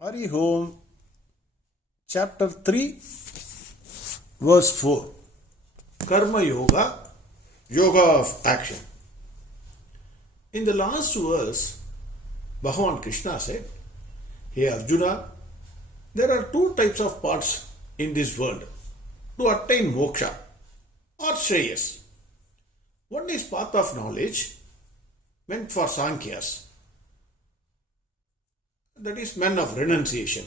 Hari Om, Chapter 3, Verse 4. Karma Yoga, Yoga of Action. In the last verse, Bhagavan Krishna said, Hey Arjuna, there are two types of paths in this world to attain moksha or shreyas. One is path of knowledge, meant for Sankhyas, that is men of renunciation.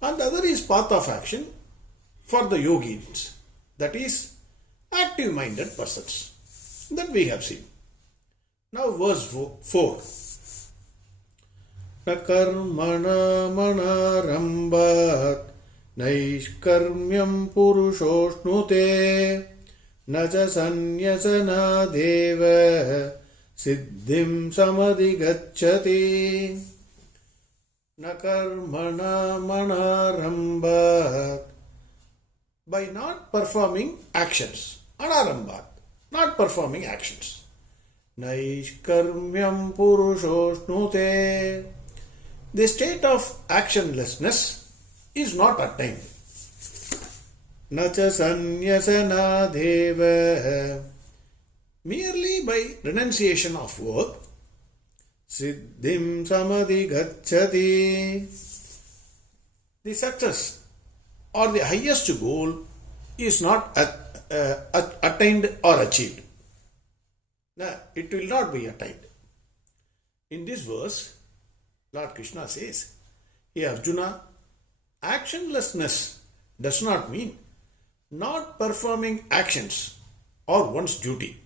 And the other is path of action for the yogis, that is active-minded persons, that we have seen. Now verse 4. Na karmana manarambat naishkarmyam purushoshnute na cha sanyasana deva siddhim samadhigacchati. Na karmana manarambat, by not performing actions. Anarambat, not performing actions. Naishkarmyam purushoshnute, the state of actionlessness is not attained. Na cha sanyasana deva, merely by renunciation of work, siddhim samadhigacchati, the success or the highest goal is not attained or achieved. No, it will not be attained. In this verse, Lord Krishna says, Hey Arjuna, actionlessness does not mean not performing actions or one's duty.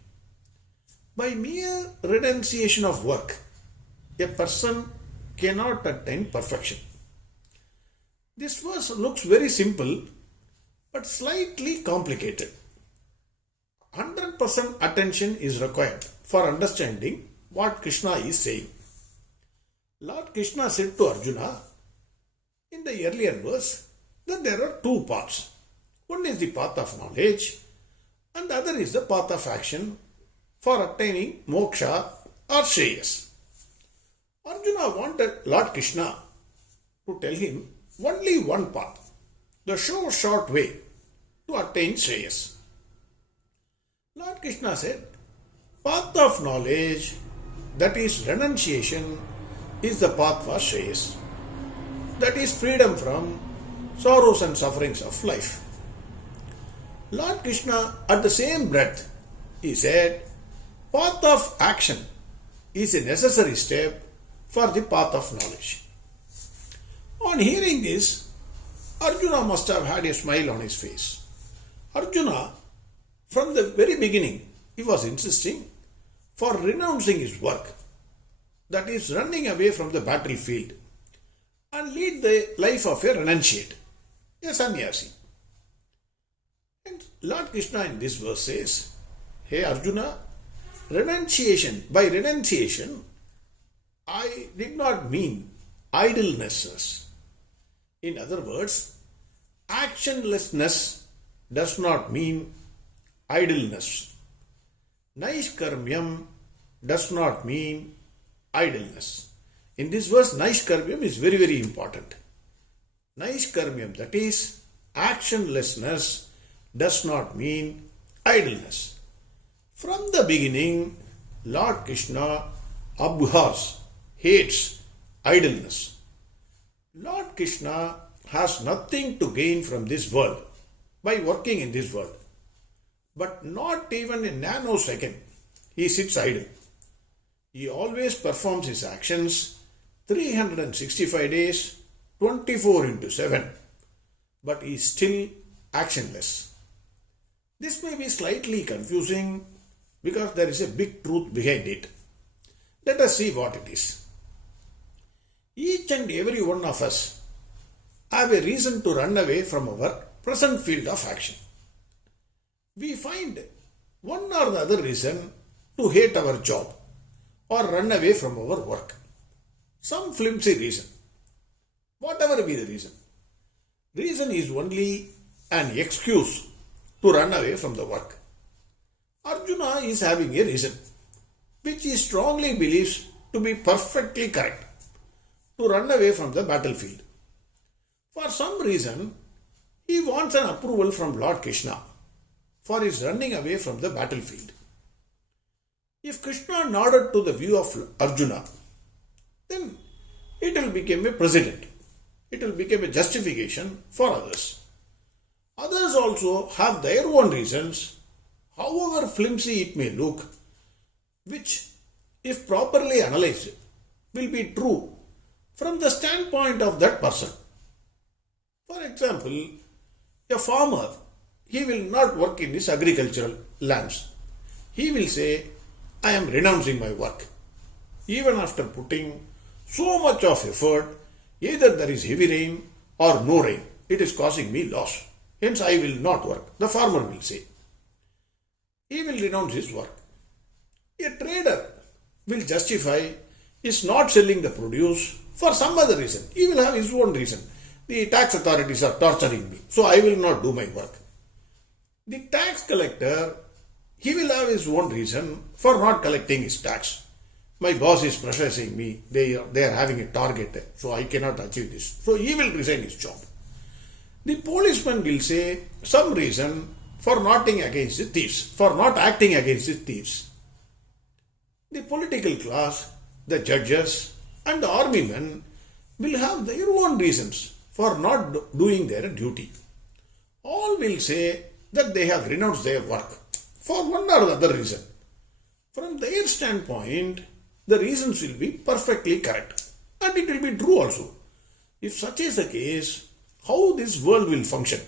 By mere renunciation of work, a person cannot attain perfection. This verse looks very simple but slightly complicated. 100% attention is required for understanding what Krishna is saying. Lord Krishna said to Arjuna in the earlier verse that there are two paths. One is the path of knowledge and the other is the path of action for obtaining moksha or shreyas. Arjuna wanted Lord Krishna to tell him only one path, the short way to attain shreyas. Lord Krishna said, path of knowledge, that is renunciation, is the path for shreyas. That is freedom from sorrows and sufferings of life. Lord Krishna, at the same breath, he said, path of action is a necessary step for the path of knowledge. On hearing this, Arjuna must have had a smile on his face. Arjuna, from the very beginning, he was insisting for renouncing his work, that is, running away from the battlefield, and lead the life of a renunciate, a sannyasi. And Lord Krishna in this verse says, Hey Arjuna, by renunciation, I did not mean idleness. In other words, actionlessness does not mean idleness. Naishkarmyam does not mean idleness. In this verse, Naishkarmyam is very, very important. Naishkarmyam, that is, actionlessness, does not mean idleness. From the beginning, Lord Krishna abhors, hates idleness. Lord Krishna has nothing to gain from this world by working in this world. But not even a nanosecond he sits idle. He always performs his actions 365 days, 24/7. But he is still actionless. This may be slightly confusing because there is a big truth behind it. Let us see what it is. Each and every one of us have a reason to run away from our present field of action. We find one or the other reason to hate our job or run away from our work. Some flimsy reason. Whatever be the reason. Reason is only an excuse to run away from the work. Arjuna is having a reason which he strongly believes to be perfectly correct. to run away from the battlefield. For some reason, he wants an approval from Lord Krishna for his running away from the battlefield. If Krishna nodded to the view of Arjuna, then it will become a precedent. It will become a justification for others. Others also have their own reasons, however flimsy it may look, which, if properly analyzed, will be true from the standpoint of that person. For example, a farmer, he will not work in his agricultural lands. He will say, I am renouncing my work. Even after putting so much of effort, either there is heavy rain or no rain, it is causing me loss. Hence I will not work. The farmer will say. He will renounce his work. A trader will justify his not selling the produce for some other reason. He will have his own reason. The tax authorities are torturing me, so I will not do my work. The tax collector, he will have his own reason for not collecting his tax. My boss is pressurizing me, they are having a target, so I cannot achieve this. So he will resign his job. The policeman will say some reason for not acting against the thieves. The political class, the judges and the army men will have their own reasons for not doing their duty. All will say that they have renounced their work for one or the other reason. From their standpoint, the reasons will be perfectly correct and it will be true also. If such is the case, how this world will function?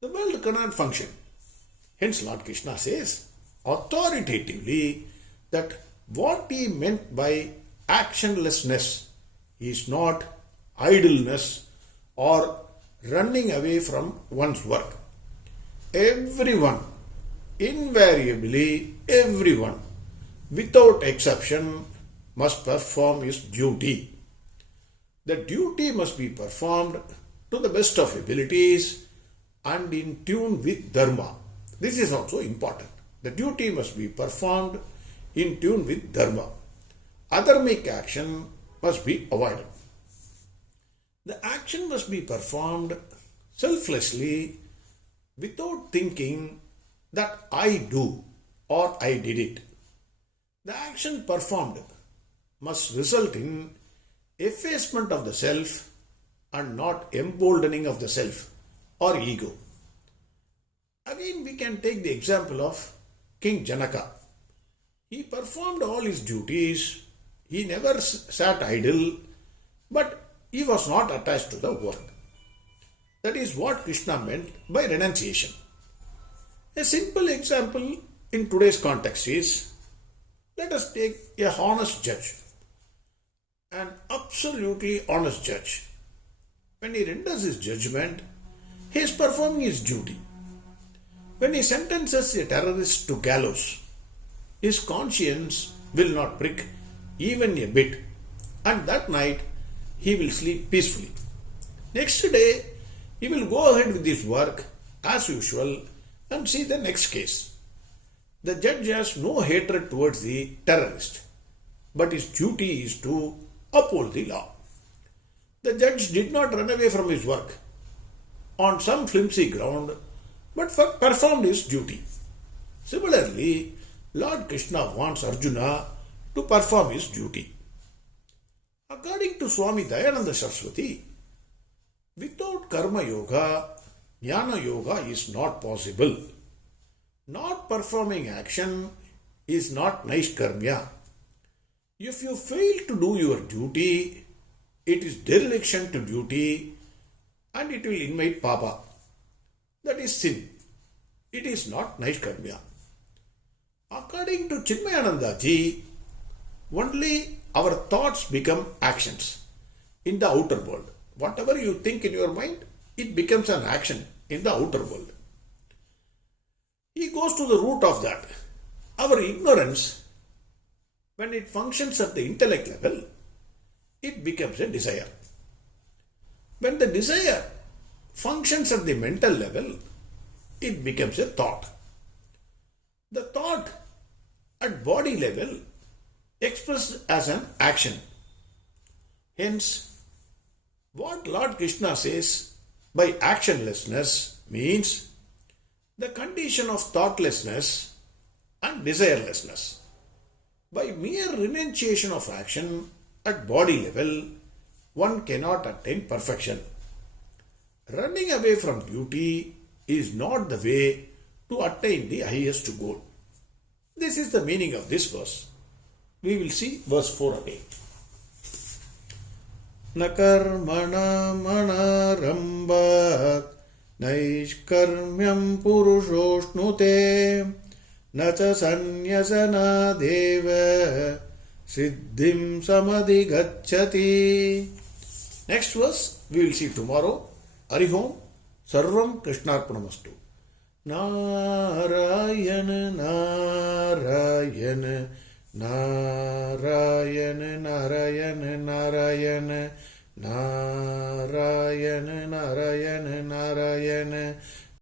The world cannot function. Hence Lord Krishna says authoritatively that what he meant by actionlessness is not idleness or running away from one's work. Everyone, invariably everyone, without exception, must perform his duty. The duty must be performed to the best of abilities and in tune with dharma. This is also important. The duty must be performed in tune with dharma. Adharmic action must be avoided. The action must be performed selflessly without thinking that I do or I did it. The action performed must result in effacement of the self and not emboldening of the self or ego. Again, we can take the example of King Janaka. He performed all his duties, he never sat idle, but he was not attached to the work. That is what Krishna meant by renunciation. A simple example in today's context is, let us take a honest judge, an absolutely honest judge. When he renders his judgment, he is performing his duty. When he sentences a terrorist to gallows, his conscience will not prick even a bit, and that night he will sleep peacefully. Next day, he will go ahead with his work as usual and see the next case. The judge has no hatred towards the terrorist, but his duty is to uphold the law. The judge did not run away from his work on some flimsy ground, but performed his duty. Similarly, Lord Krishna wants Arjuna to perform his duty. According to Swami Dayananda Saraswati, without Karma Yoga, Jnana Yoga is not possible. Not performing action is not Naishkarmya. If you fail to do your duty, it is dereliction to duty and it will invite Papa. That is sin. It is not Naishkarmya. According to Chinmayananda ji, only our thoughts become actions in the outer world. Whatever you think in your mind, it becomes an action in the outer world. He goes to the root of that. Our ignorance, when it functions at the intellect level, it becomes a desire. When the desire functions at the mental level, it becomes a thought. The thought at body level expressed as an action. Hence, what Lord Krishna says by actionlessness means the condition of thoughtlessness and desirelessness. By mere renunciation of action at body level, one cannot attain perfection. Running away from duty is not the way to attain the highest goal. This is the meaning of this verse. We will see verse 4 again. न कर्मणमनारम्भात् नैष्कर्म्यं पुरुषोऽश्नुते न च सन्न्यसनादेव सिद्धिं समधिगच्छति. Next verse we will see tomorrow. Hari Om. Sarvam Krishnarpanamastu. Narayan Narayan Narayan Narayan Narayan Narayan Narayan Narayan